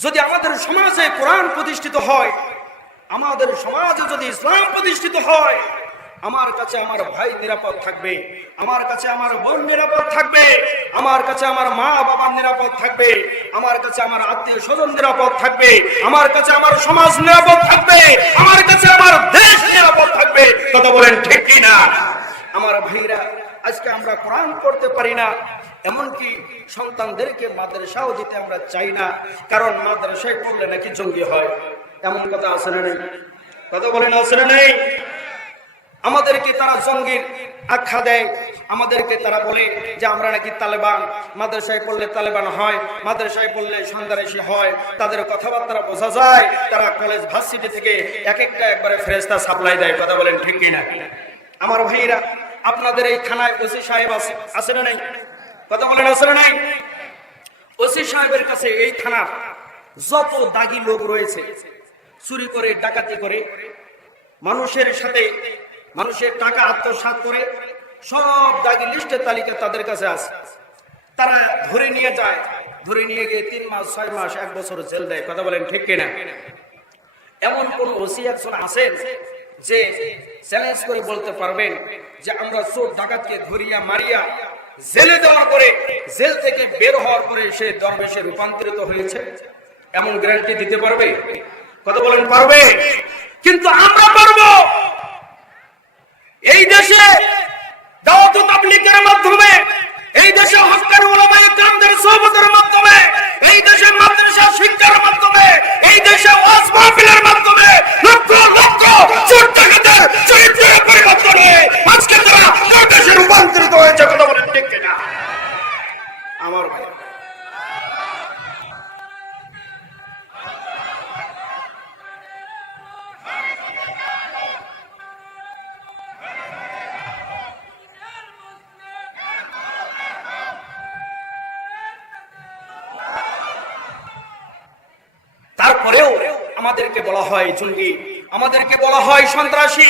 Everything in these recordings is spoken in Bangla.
যদি আমাদের সমাজে কোরআন প্রতিষ্ঠিত হয়, আমাদের সমাজে যদি ইসলাম প্রতিষ্ঠিত হয়, আমার কাছে আমার ভাই নিরাপদ থাকবে, আমার কাছে আমার বোন নিরাপদ থাকবে, আমার কাছে আমার মা বাবা নিরাপদ থাকবে, আমার কাছে আমার আত্মীয় স্বজন নিরাপদ থাকবে, আমার কাছে আমার সমাজ নিরাপদ থাকবে, আমার কাছে আমার দেশ নিরাপদ থাকবে। কথা বলেন ঠিক কিনা? আমার ভাইরা, আজকে আমরা কোরআন পড়তে পারি না, এমনকি সন্তানদেরকে মাদ্রাসাও দিতে আমরা চাই না, কারণ মাদ্রাসায় পড়লে নাকি জঙ্গি হয়। এমন কথা আছে না নেই? কথা বলেন আছে না নেই? আমাদেরকে তারা জঙ্গির আখ্যা দেয়, আমাদেরকে তারা বলে যে আমরা নাকি তালেবান, মাদ্রাসায় পড়লে তালেবান হয়, মাদ্রাসায় পড়লে সন্ত্রাসী হয়। তাদের কথাবার্তা বোঝা যায় তারা কলেজ ভার্সিটি থেকে এক একটা একবারে ফেরেশতা সাপ্লাই দেয়। কথা বলেন ঠিক কিনা? আমার ভাইরা, আপনাদের এই থানায় ওসি সাহেব আছে না নাই? কথা বলেন আছে না নাই? ওসি সাহেবের কাছে এই থানার যত দাগী লোক রয়েছে, চুরি করে ডাকাতি করে মানুষের সাথে মানুষের টাকা আত্মসাৎ করে, সব দাগী লিস্টের তালিকা তাদের কাছে আছে। তারা ধরে নিয়ে যায়, ধরে নিয়ে গিয়ে 3 মাস 6 মাস 1 বছর জেল দেয়। কথা বলেন ঠিক কিনা? এমন কোন ওসি একজন আছেন যে চ্যালেঞ্জ করে বলতে পারবেন যে আমরা চোর ডাকাতকে ধরিয়া মারিয়া জেলে দেওয়ার পরে, জেল থেকে বের হওয়ার পরে সে দরবেশে রূপান্তরিত হয়েছে? এমন গ্যারান্টি দিতে পারবে? কথা বলেন পারবে? কিন্তু আমরা পারবো। এই দেশে দাওয়াত ও তাবলীগের মাধ্যমে, এই দেশে হক্কানি উলামায়ে কেরামদের সোহবতের মাধ্যমে, এই দেশে মাদ্রাসা শিক্ষার মাধ্যমে, এই দেশে ওয়াজ মাহফিলের মাধ্যমে লক্ষ লক্ষ চোর ডাকাতের চরিত্রের পরিবর্তন হয়ে আজকে তারা দেশে রূপান্তরিত হয়েছে। কথা বলেন ঠিক কিনা? আমার ভাই, তারপরেও আমাদেরকে বলা হয় জঙ্গি, আমাদেরকে বলা হয় সন্ত্রাসী।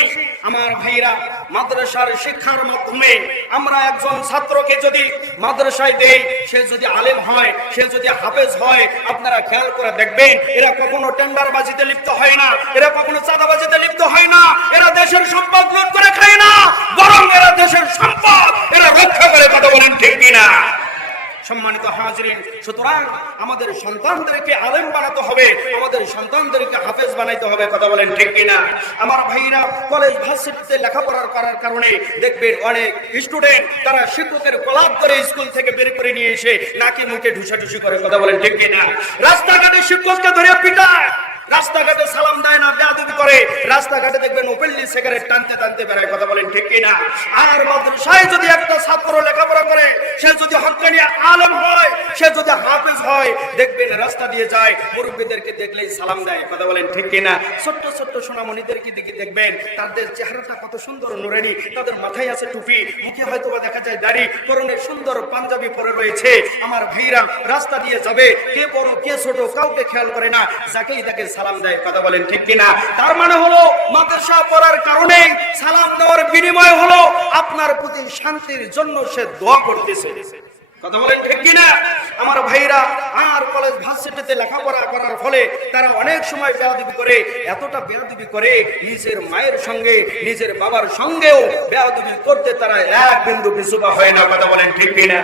আমার ভাইরা, মাদ্রাসার শিক্ষার মাধ্যমে আমরা একজন ছাত্রকে যদি মাদ্রাসায় দেই, সে যদি আলেম হয়, সে যদি হাফেজ হয়, আপনারা খেয়াল করে দেখবেন এরা কখনো টেন্ডারবাজিতে লিপ্ত হয় না, এরা কখনো চাঁদাবাজিতে লিপ্ত হয় না, এরা দেশের সম্পদ লুট করে খায় না, বরং এরা দেশের সম্পদ এরা রক্ষা করে। কথা বলেন ঠিক কিনা? সম্মানিত হাজিরিন, সুতরাং আমাদের সন্তানদেরকে আলেম বানাতে হবে, আমাদের সন্তানদেরকে হাফেজ বানাইতে হবে। কথা বলেন ঠিক কিনা? আমার ভাইরা, কলেজ ভার্সিটিতে লেখাপড়ার করার কারণে দেখবেন অনেক স্টুডেন্ট তারা শিক্ষকের কলাপ করে স্কুল থেকে বের করে নিয়ে এসে নাকি মুখে ঢুসাঢুসি করে। কথা বলেন ঠিক কিনা? রাস্তাঘাটে শিক্ষককে ধরে পিটায়, রাস্তাঘাটে সালাম দেয় না, বেয়াদবি করে, রাস্তাঘাটে দেখবেন ওপেনলি সিগারেট টানতে টানতে বেড়ায়। কথা বলেন ঠিক কিনা? আর মাদ্রাসায় যদি একটা ছাত্র লেখাপড়া করে, সে যদি হক্কানি আলেম হয়, সে যদি হাফেজ হয়, দেখবেন রাস্তা দিয়ে যায়, মুরব্বীদেরকে দেখলেই সালাম দেয়। কথা বলেন ঠিক কিনা? ছোট্ট ছোট্ট সোনামণিদেরকে দিকে দেখবেন তাদের চেহারাটা কত সুন্দর নুরানি, তাদের মাথায় আছে টুপি, মুখে হয়তো বা দেখা যায় দাড়ি, পরনে সুন্দর পাঞ্জাবি পরে রয়েছে। আমার ভাইরা, রাস্তা দিয়ে যাবে, কে বড় কে ছোট কাউকে খেয়াল করে না, যাকেই দেখে সালাম দেয়। কথা বলেন ঠিক কিনা? তার মানে হলো মাদ্রাসা পড়ার কারণে সালাম দেওয়ার বিনিময় হলো আপনার প্রতি শান্তির জন্য সে দোয়া করতেছে। কথা বলেন ঠিক কিনা? আমার ভাইরা, আর কলেজ ভার্সিটিতে লেখাপড়া করার ফলে তারা অনেক সময় বেয়াদবি করে, এতটা বেয়াদবি করে নিজের মায়ের সঙ্গে, নিজের বাবার সঙ্গেও বেয়াদবি করতে তারা এক বিন্দু পিছুপা হয় না। কথা বলেন ঠিক কিনা?